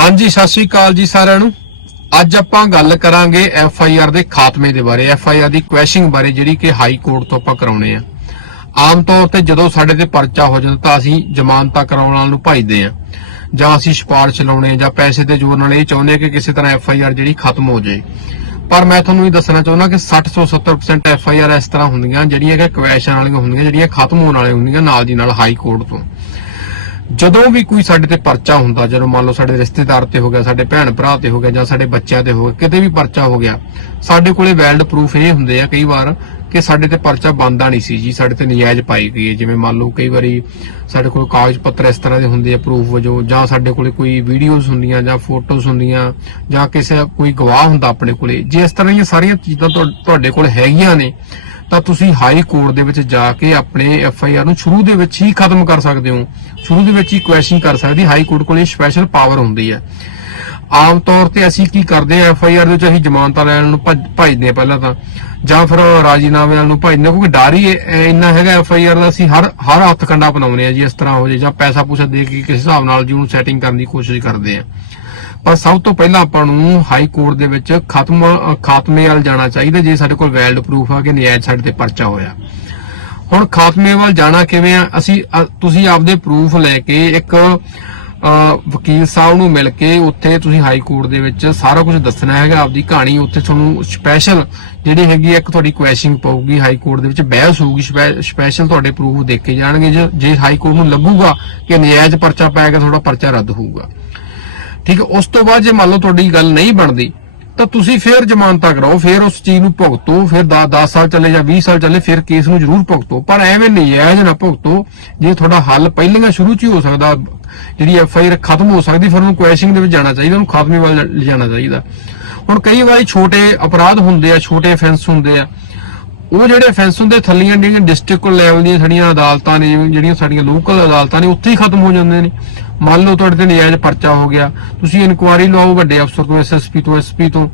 ਹਾਂਜੀ, ਸਤਿ ਸ਼੍ਰੀ ਅਕਾਲ ਜੀ ਸਾਰਿਆਂ ਨੂੰ। ਅੱਜ ਆਪਾਂ ਗੱਲ ਕਰਾਂਗੇ ਐਫ ਆਈ ਆਰ ਦੇ ਖਾਤਮੇ ਦੇ ਬਾਰੇ, ਐਫ ਆਈ ਆਰ ਦੀ ਕੁਐਸ਼ਿੰਗ ਬਾਰੇ, ਜਿਹੜੀ ਕਿ ਹਾਈ ਕੋਰਟ ਤੋਂ ਆਪਾਂ ਕਰਾਉਣੇ ਆ। ਆਮ ਤੌਰ ਤੇ ਜਦੋਂ ਸਾਡੇ ਤੇ ਪਰਚਾ ਹੋ ਜਾਂਦਾ ਤਾਂ ਅਸੀਂ ਜ਼ਮਾਨਤਾਂ ਕਰਾਉਣ ਵਾਲ ਨੂੰ ਭਜਦੇ ਆ। ਜਾਂ ਅਸੀਂ ਸਿਫਾਰਿਸ਼ ਲਾਉਣੇ ਜਾਂ ਪੈਸੇ ਦੇ ਜ਼ੋਰ ਨਾਲ ਇਹ ਚਾਹੁੰਦੇ ਆ ਕਿ ਕਿਸੇ ਤਰ੍ਹਾਂ ਐਫ ਆਈ ਆਰ ਜਿਹੜੀ ਖਤਮ ਹੋ ਜਾਏ। ਪਰ ਮੈਂ ਤੁਹਾਨੂੰ ਇਹ ਦੱਸਣਾ ਚਾਹੁੰਦਾ ਕਿ 60 ਤੋਂ 70% ਐਫ ਆਈ ਆਰ ਇਸ ਤਰ੍ਹਾਂ ਹੁੰਦੀਆਂ, ਜਿਹੜੀਆਂ ਕਿ ਕੁਐਸ਼ਨ ਵਾਲੀਆਂ ਹੁੰਦੀਆਂ, ਜਿਹੜੀਆਂ ਖਤਮ ਹੋਣ ਵਾਲੀਆਂ ਹੁੰਦੀਆਂ ਨਾਲ ਦੀ ਨਾਲ ਹਾਈ ਕੋਰਟ ਤੋਂ। ਜਦੋਂ ਵੀ ਕੋਈ ਸਾਡੇ ਤੇ ਪਰਚਾ ਹੁੰਦਾ, ਜਦੋਂ ਮੰਨ ਲਓ ਸਾਡੇ ਰਿਸ਼ਤੇਦਾਰ ਤੇ ਹੋ ਗਿਆ, ਸਾਡੇ ਭੈਣ ਭਰਾ ਤੇ ਹੋ ਗਿਆ ਜਾਂ ਸਾਡੇ ਬੱਚਿਆਂ ਤੇ ਹੋ ਗਿਆ, ਕਿਤੇ ਵੀ ਪਰਚਾ ਹੋ ਗਿਆ, ਸਾਡੇ ਕੋਲੇ ਵੈਲਡ ਪ੍ਰੂਫ ਇਹ ਹੁੰਦੇ ਆ ਕਈ ਵਾਰ ਕਿ ਸਾਡੇ ਤੇ ਪਰਚਾ ਬੰਦਾ ਨਹੀਂ ਸੀ ਜੀ, ਸਾਡੇ ਤੇ ਨਜਾਇਜ਼ ਪਾਈ ਗਈ ਹੈ। ਜਿਵੇਂ ਮੰਨ ਲਓ ਕਈ ਵਾਰੀ ਸਾਡੇ ਕੋਲ ਕਾਗਜ਼ ਪੱਤਰ ਇਸ ਤਰ੍ਹਾਂ ਦੇ ਹੁੰਦੇ ਆ ਪ੍ਰੂਫ ਵਜੋਂ, ਜਾਂ ਸਾਡੇ ਕੋਲੇ ਕੋਈ ਵੀਡੀਓਜ਼ ਹੁੰਦੀਆਂ ਜਾਂ ਫੋਟੋਜ਼ ਹੁੰਦੀਆਂ, ਜਾਂ ਕਿਸੇ ਕੋਈ ਗਵਾਹ ਹੁੰਦਾ ਆਪਣੇ ਕੋਲੇ, ਜੇ ਇਸ ਤਰ੍ਹਾਂ ਦੀਆਂ ਸਾਰੀਆਂ ਚੀਜ਼ਾਂ ਤੁਹਾਡੇ ਕੋਲ ਹੈਗੀਆਂ ਨੇ ਤਾਂ ਤੁਸੀਂ ਹਾਈ ਕੋਰਟ ਦੇ ਵਿੱਚ ਜਾ ਕੇ ਆਪਣੇ ਐਫ ਆਈ ਆਰ ਨੂੰ ਸ਼ੁਰੂ ਦੇ ਵਿੱਚ ਹੀ ਖਤਮ ਕਰ ਸਕਦੇ ਹੋ। ਸ਼ੁਰੂ ਦੇ ਵਿੱਚ ਹੀ ਕੁਐਸ਼ਨ ਕਰ ਸਕਦੇ। ਹਾਈ ਕੋਰਟ ਕੋਲ ਇਹ ਸਪੈਸ਼ਲ ਪਾਵਰ ਹੁੰਦੀ ਹੈ। ਆਮ ਤੌਰ ਤੇ ਅਸੀਂ ਕੀ ਕਰਦੇ ਆ ਐਫ ਆਈ ਆਰ ਦੇ ਵਿੱਚ ਅਸੀਂ ਜ਼ਮਾਨਤਾਂ ਲੈਣ ਨੂੰ ਭਜਦੇ ਭੱਜਦੇ ਆ ਪਹਿਲਾਂ ਤਾਂ। ਜਾਂ ਫਿਰ ਰਾਜੀਨਾਮੇ ਨਾਲ ਨੂੰ ਭਜਦੇ ਕਿਉਂਕਿ ਡਰ ਹੀ ਇੰਨਾ ਹੈਗਾ ਐਫ ਆਈ ਆਰ ਦਾ, ਅਸੀਂ ਹਰ ਹਰ ਹੱਥ ਕੰਡਾ ਬਣਾਉਂਦੇ ਆ ਜੀ, ਇਸ ਤਰ੍ਹਾਂ ਹੋ ਜੇ ਜਾਂ ਪੈਸਾ ਪੂਸਾ ਦੇ ਕੇ ਕਿਸੇ ਹਿਸਾਬ ਨਾਲ ਜੀ ਉਹਨੂੰ ਸੈਟਿੰਗ ਕਰਨ ਦੀ ਕੋਸ਼ਿਸ਼ ਕਰਦੇ ਆ ਪਰ ਸਭ ਤੋਂ ਪਹਿਲਾਂ ਆਪਾਂ ਨੂੰ ਹਾਈ ਕੋਰਟ ਦੇ ਵਿੱਚ ਖਤਮ, ਖਾਤਮੇ ਵੱਲ ਜਾਣਾ ਚਾਹੀਦਾ, ਜੇ ਸਾਡੇ ਕੋਲ ਵੈਲਿਡ ਪ੍ਰੂਫ ਆ ਕਿ ਨਜਾਇਜ਼ ਸਾਡੇ ਤੇ ਪਰਚਾ ਹੋਇਆ। ਹੁਣ ਖਾਤਮੇ ਵੱਲ ਜਾਣਾ ਕਿਵੇਂ ਆ? ਅਸੀਂ ਤੁਸੀਂ ਆਪਦੇ ਪ੍ਰੂਫ ਲੈ ਕੇ ਇੱਕ ਵਕੀਲ ਸਾਹਿਬ ਨੂੰ ਮਿਲ ਕੇ ਉੱਥੇ ਤੁਸੀਂ ਹਾਈ ਕੋਰਟ ਦੇ ਵਿੱਚ ਸਾਰਾ ਕੁਝ ਦੱਸਣਾ ਹੈਗਾ, ਆਪਦੀ ਕਹਾਣੀ। ਉੱਥੇ ਤੁਹਾਨੂੰ ਸਪੈਸ਼ਲ ਜਿਹੜੀ ਹੈਗੀ ਇੱਕ ਤੁਹਾਡੀ ਕੁਐਸ਼ਿੰਗ ਪਊਗੀ, ਹਾਈ ਕੋਰਟ ਦੇ ਵਿੱਚ ਬਹਿਸ ਹੋਊਗੀ ਸਪੈਸ਼ਲ ਤੁਹਾਡੇ ਪ੍ਰੂਫ ਦੇਖੇ ਜਾਣਗੇ। ਜੇ- ਹਾਈ ਕੋਰਟ ਨੂੰ ਲੱਗੂਗਾ ਕਿ ਨਜਾਇਜ਼ ਪਰਚਾ ਪੈ ਤੁਹਾਡਾ ਪਰਚਾ ਰੱਦ ਹੋਊਗਾ। ਠੀਕ ਹੈ, ਉਸ ਤੋਂ ਬਾਅਦ ਜੇ ਮੰਨ ਲਓ ਤੁਹਾਡੀ ਗੱਲ ਨਹੀਂ ਬਣਦੀ, ਤਾਂ ਤੁਸੀਂ ਫੇਰ ਜ਼ਮਾਨਤਾਂ ਕਰਾਓ, ਫੇਰ ਉਸ ਚੀਜ਼ ਨੂੰ ਭੁਗਤੋ, ਫਿਰ 10 ਸਾਲ ਚੱਲੇ ਜਾਂ 20 ਸਾਲ ਚੱਲੇ, ਫਿਰ ਕੇਸ ਨੂੰ ਜ਼ਰੂਰ ਭੁਗਤੋ। ਪਰ ਐਵੇਂ ਨਜਾਇਜ਼ ਨਾ ਭੁਗਤੋ, ਜੇ ਤੁਹਾਡਾ ਹੱਲ ਪਹਿਲਾਂ ਸ਼ੁਰੂ ਚ ਹੀ ਹੋ ਸਕਦਾ, ਜਿਹੜੀ ਐਫ ਆਈ ਆਰ ਖਤਮ ਹੋ ਸਕਦੀ, ਫਿਰ ਉਹਨੂੰ ਕੁਐਸ਼ਿੰਗ ਦੇ ਵਿੱਚ ਜਾਣਾ ਚਾਹੀਦਾ, ਉਹਨੂੰ ਖਾਤਮੇ ਵੱਲ ਲਿਜਾਣਾ ਚਾਹੀਦਾ। ਹੁਣ ਕਈ ਵਾਰੀ ਛੋਟੇ ਅਪਰਾਧ ਹੁੰਦੇ ਆ, ਛੋਟੇ ਅਫੈਂਸ ਹੁੰਦੇ ਆ। ਉਹ ਜਿਹੜੇ ਅਫੈਂਸ ਹੁੰਦੇ, ਥੱਲੀਆਂ ਜਿਹੜੀਆਂ ਡਿਸਟ੍ਰਿਕਟ ਲੈਵਲ ਦੀਆਂ ਸਾਡੀਆਂ ਅਦਾਲਤਾਂ ਨੇ, ਜਿਹੜੀਆਂ ਸਾਡੀਆਂ ਲੋਕਲ ਅਦਾਲਤਾਂ ਨੇ, ਉੱਥੇ ਹੀ ਖਤਮ ਹੋ ਜਾਂਦੇ ਨੇ। ਮੰਨ ਲਓ ਤੁਹਾਡੇ ਤੇ ਨਜਾਇਜ਼ ਪਰਚਾ ਹੋ ਗਿਆ, ਤੁਸੀਂ ਇਨਕੁਆਰੀ ਲਵਾਓ ਵੱਡੇ ਅਫਸਰ ਤੋਂ ਐਸਐਸਪੀ ਤੋਂ ਐਸਪੀ ਤੋਂ।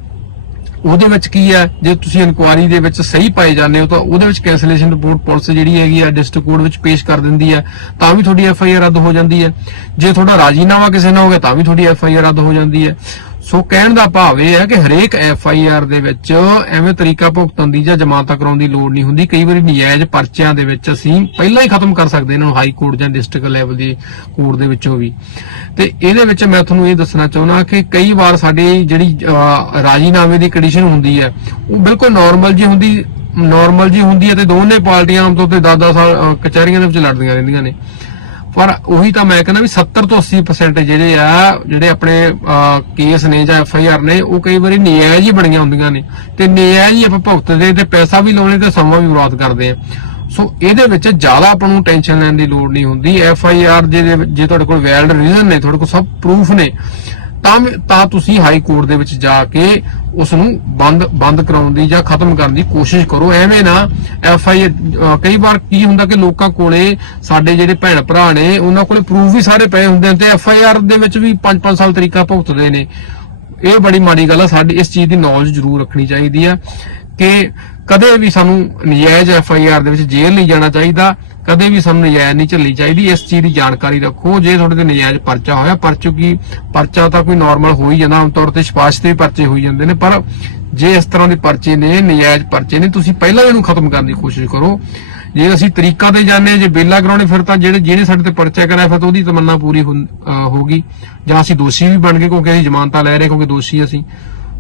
ਉਹਦੇ ਵਿੱਚ ਕੀ ਹੈ? ਜੇ ਤੁਸੀਂ ਇਨਕੁਆਰੀ ਦੇ ਵਿੱਚ ਸਹੀ ਪਾਏ ਜਾਂਦੇ ਹੋ, ਤਾਂ ਉਹਦੇ ਵਿੱਚ ਕੈਂਸਲੇਸ਼ਨ ਰਿਪੋਰਟ ਪੁਲਿਸ ਜਿਹੜੀ ਹੈਗੀ ਆ ਡਿਸਟ੍ਰਿਕਟ ਕੋਰਟ ਵਿੱਚ ਪੇਸ਼ ਕਰ ਦਿੰਦੀ ਹੈ, ਤਾਂ ਵੀ ਤੁਹਾਡੀ ਐਫ ਆਈ ਆਰ ਰੱਦ ਹੋ ਜਾਂਦੀ ਹੈ। ਜੇ ਤੁਹਾਡਾ ਰਾਜੀਨਾਮਾ ਕਿਸੇ ਨਾਲ ਹੋ ਗਿਆ, ਤਾਂ ਵੀ ਤੁਹਾਡੀ ਐਫ ਆਈ ਆਰ ਰੱਦ ਹੋ ਜਾਂਦੀ ਹੈ। ਸੋ ਕਹਿਣ ਦਾ ਭਾਵ ਇਹ ਹੈ ਕਿ ਹਰੇਕ ਐਫ ਆਈ ਆਰ ਦੇ ਵਿੱਚ ਐਵੇਂ ਤਰੀਕਾ ਭੁਗਤਣ ਦੀ ਜਾਂ ਜ਼ਮਾਨਤਾਂ ਕਰਾਉਣ ਦੀ ਲੋੜ ਨਹੀਂ ਹੁੰਦੀ। ਕਈ ਵਾਰੀ ਨਜਾਇਜ਼ ਪਰਚਿਆਂ ਦੇ ਵਿੱਚ ਅਸੀਂ ਪਹਿਲਾਂ ਹੀ ਖਤਮ ਕਰ ਸਕਦੇ ਇਹਨਾਂ ਨੂੰ ਹਾਈ ਕੋਰਟ ਜਾਂ ਡਿਸਟ੍ਰਿਕਟ ਲੈਵਲ ਦੀ ਕੋਰਟ ਦੇ ਵਿੱਚੋਂ ਵੀ। ਤੇ ਇਹਦੇ ਵਿੱਚ ਮੈਂ ਤੁਹਾਨੂੰ ਇਹ ਦੱਸਣਾ ਚਾਹੁੰਦਾ ਕਿ ਕਈ ਵਾਰ ਸਾਡੀ ਜਿਹੜੀ ਰਾਜੀਨਾਮੇ ਦੀ ਕੰਡੀਸ਼ਨ ਹੁੰਦੀ ਹੈ, ਉਹ ਬਿਲਕੁਲ ਨਾਰਮਲ ਜੀ ਹੁੰਦੀ ਨਾਰਮਲ ਜੀ ਹੁੰਦੀ ਹੈ ਤੇ ਦੋਨੇ ਪਾਰਟੀਆਂ ਆਮ ਤੌਰ ਤੇ 10-10 ਸਾਲ ਕਚਹਿਰੀਆਂ ਦੇ ਵਿੱਚ ਲੜਦੀਆਂ ਰਹਿੰਦੀਆਂ ਨੇ। ਪਰ ਉਹੀ ਤਾਂ ਮੈਂ ਕਹਿੰਦਾ ਵੀ 70 ਤੋਂ 80% ਜਿਹੜੇ ਆ, ਜਿਹੜੇ ਆਪਣੇ ਕੇਸ ਨੇ ਜਾਂ ਐਫ ਆਈ ਆਰ ਨੇ, ਉਹ ਕਈ ਵਾਰੀ ਨਜਾਇਜ਼ ਹੀ ਬਣੀਆਂ ਹੁੰਦੀਆਂ ਨੇ। ਤੇ ਨਜਾਇਜ਼ ਹੀ ਆਪਾਂ ਭੁਗਤਦੇ ਤੇ ਪੈਸਾ ਵੀ ਲਾਉਣੇ ਤੇ ਸਮਾਂ ਵੀ ਬਰਬਾਦ ਕਰਦੇ ਆ। ਸੋ ਇਹਦੇ ਵਿੱਚ ਜ਼ਿਆਦਾ ਆਪਾਂ ਨੂੰ ਟੈਨਸ਼ਨ ਲੈਣ ਦੀ ਲੋੜ ਨਹੀਂ ਹੁੰਦੀ। ਐਫ ਆਈ ਆਰ ਜੇ ਜੇ ਤੁਹਾਡੇ ਕੋਲ ਵੈਲਡ ਰੀਜ਼ਨ ਨੇ, ਤੁਹਾਡੇ ਕੋਲ ਸਭ ਪ੍ਰੂਫ ਨੇ, ਤਾਂ ਤਾਂ ਤੁਸੀਂ ਹਾਈ ਕੋਰਟ ਦੇ ਵਿੱਚ ਜਾ ਕੇ ਉਸ ਨੂੰ ਬੰਦ ਬੰਦ ਕਰਾਉਣ ਦੀ ਜਾਂ ਖਤਮ ਕਰਨ ਦੀ ਕੋਸ਼ਿਸ਼ ਕਰੋ। ਐਵੇਂ ਨਾ ਐਫ ਆਈ ਕਈ ਵਾਰ ਕੀ ਹੁੰਦਾ ਕਿ ਲੋਕਾਂ ਕੋਲੇ ਸਾਡੇ ਜਿਹੜੇ ਭੈਣ ਭਰਾ ਨੇ, ਉਹਨਾਂ ਕੋਲੇ ਪ੍ਰੂਫ ਵੀ ਸਾਰੇ ਪਏ ਹੁੰਦੇ ਨੇ ਤੇ ਐਫ ਆਈ ਆਰ ਦੇ ਵਿੱਚ ਵੀ 5-5 ਸਾਲ ਤਰੀਕਾ ਭੁਗਤਦੇ ਨੇ। ਇਹ ਬੜੀ ਮਾੜੀ ਗੱਲ ਆ, ਸਾਡੀ ਇਸ ਚੀਜ਼ ਦੀ ਨੌਲੇਜ ਜ਼ਰੂਰ ਰੱਖਣੀ ਚਾਹੀਦੀ ਆ ਕਿ ਕਦੇ ਵੀ ਸਾਨੂੰ ਨਜਾਇਜ਼ ਐਫ ਆਈ ਆਰ ਦੇ ਵਿੱਚ ਜੇਲ੍ਹ ਨਹੀਂ ਜਾਣਾ ਚਾਹੀਦਾ, ਕਦੇ ਵੀ ਸਾਨੂੰ ਨਜਾਇਜ਼ ਨਹੀਂ ਝੱਲਣੀ ਚਾਹੀਦੀ। ਇਸ ਚੀਜ਼ ਦੀ ਜਾਣਕਾਰੀ ਰੱਖੋ, ਜੇ ਤੁਹਾਡੇ ਤੇ ਨਜਾਇਜ਼ ਪਰਚਾ ਹੋਇਆ, ਪਰਚੋ ਕੀ, ਪਰਚਾ ਤਾਂ ਕੋਈ ਨਾਰਮਲ ਹੋ ਹੀ ਜਾਂਦਾ, ਆਮ ਤੌਰ ਤੇ ਸਿਫਾਰਿਸ਼ ਤੇ ਪਰਚੇ ਹੋਈ ਜਾਂਦੇ ਨੇ, ਪਰ ਜੇ ਇਸ ਤਰ੍ਹਾਂ ਦੇ ਪਰਚੇ ਨੇ, ਨਜਾਇਜ਼ ਪਰਚੇ ਨੇ, ਤੁਸੀਂ ਪਹਿਲਾਂ ਇਹਨੂੰ ਖਤਮ ਕਰਨ ਦੀ ਕੋਸ਼ਿਸ਼ ਕਰੋ। ਜੇ ਅਸੀਂ ਤਰੀਕਾ ਤੇ ਜਾਂਦੇ ਹਾਂ, ਜੇ ਬੇਲਾ ਕਰਾਉਣੇ, ਫਿਰ ਤਾਂ ਜਿਹੜੇ, ਜਿਹਨੇ ਸਾਡੇ ਤੇ ਪਰਚਾ ਕਰਾਇਆ, ਫਿਰ ਤਾਂ ਉਹਦੀ ਤਮੰਨਾ ਪੂਰੀ ਹੁੰ- ਅਹ ਹੋਗੀ ਜਾਂ ਅਸੀਂ ਦੋਸ਼ੀ ਵੀ ਬਣ ਗਏ, ਕਿਉਂਕਿ ਅਸੀਂ ਜ਼ਮਾਨਤਾਂ ਲੈ ਰਹੇ, ਕਿਉਂਕਿ ਦੋਸ਼ੀ ਅਸੀਂ।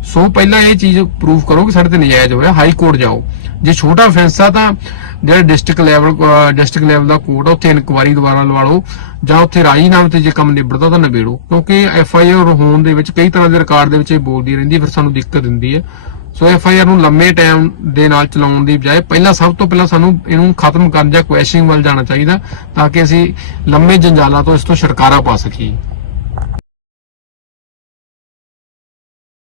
ਸੋ ਪਹਿਲਾਂ ਇਹ ਚੀਜ਼ ਪ੍ਰੂਫ ਕਰੋ ਕਿ ਸਾਡੇ ਤੇ ਨਜਾਇਜ਼ ਹੋਇਆ ਹਾਈ ਕੋਰਟ ਜਾਓ। ਜੇ ਛੋਟਾ offense ਆ ਤਾਂ ਜਿਹੜਾ ਡਿਸਟ੍ਰਿਕਟ ਲੈਵਲ ਡਿਸਟ੍ਰਿਕਟ ਲੈਵਲ ਦਾ ਕੋਰਟ ਆ ਉੱਥੇ ਇਨਕੁਆਰੀ ਦੁਬਾਰਾ ਲਵਾ ਲਓ ਜਾਂ ਉੱਥੇ ਰਾਜੀਨਾਮੇ ਤੇ ਜੇ ਕੰਮ ਨਿਬੜਦਾ ਤਾਂ ਨਿਬੇੜੋ। ਕਿਉਂਕਿ ਐਫ ਆਈ ਆਰ ਹੋਣ ਦੇ ਵਿੱਚ ਕਈ ਤਰ੍ਹਾਂ ਦੇ ਰਿਕਾਰਡ ਦੇ ਵਿੱਚ ਇਹ ਬੋਲਦੀ ਰਹਿੰਦੀ ਹੈ, ਫਿਰ ਸਾਨੂੰ ਦਿੱਕਤ ਦਿੰਦੀ ਹੈ। ਸੋ ਐਫ ਆਈ ਆਰ ਨੂੰ ਲੰਮੇ ਟਾਈਮ ਦੇ ਨਾਲ ਚਲਾਉਣ ਦੀ ਬਜਾਏ ਪਹਿਲਾਂ ਸਭ ਤੋਂ ਪਹਿਲਾਂ ਸਾਨੂੰ ਇਹਨੂੰ ਖਤਮ ਕਰਨ ਜਾਂ ਕੁਐਸ਼ਿੰਗ ਵੱਲ ਜਾਣਾ ਚਾਹੀਦਾ ਤਾਂ ਕਿ ਅਸੀਂ ਲੰਮੇ ਜੰਜਾਲਾਂ ਤੋਂ ਇਸ ਤੋਂ ਛੁਟਕਾਰਾ ਪਾ ਸਕੀਏ।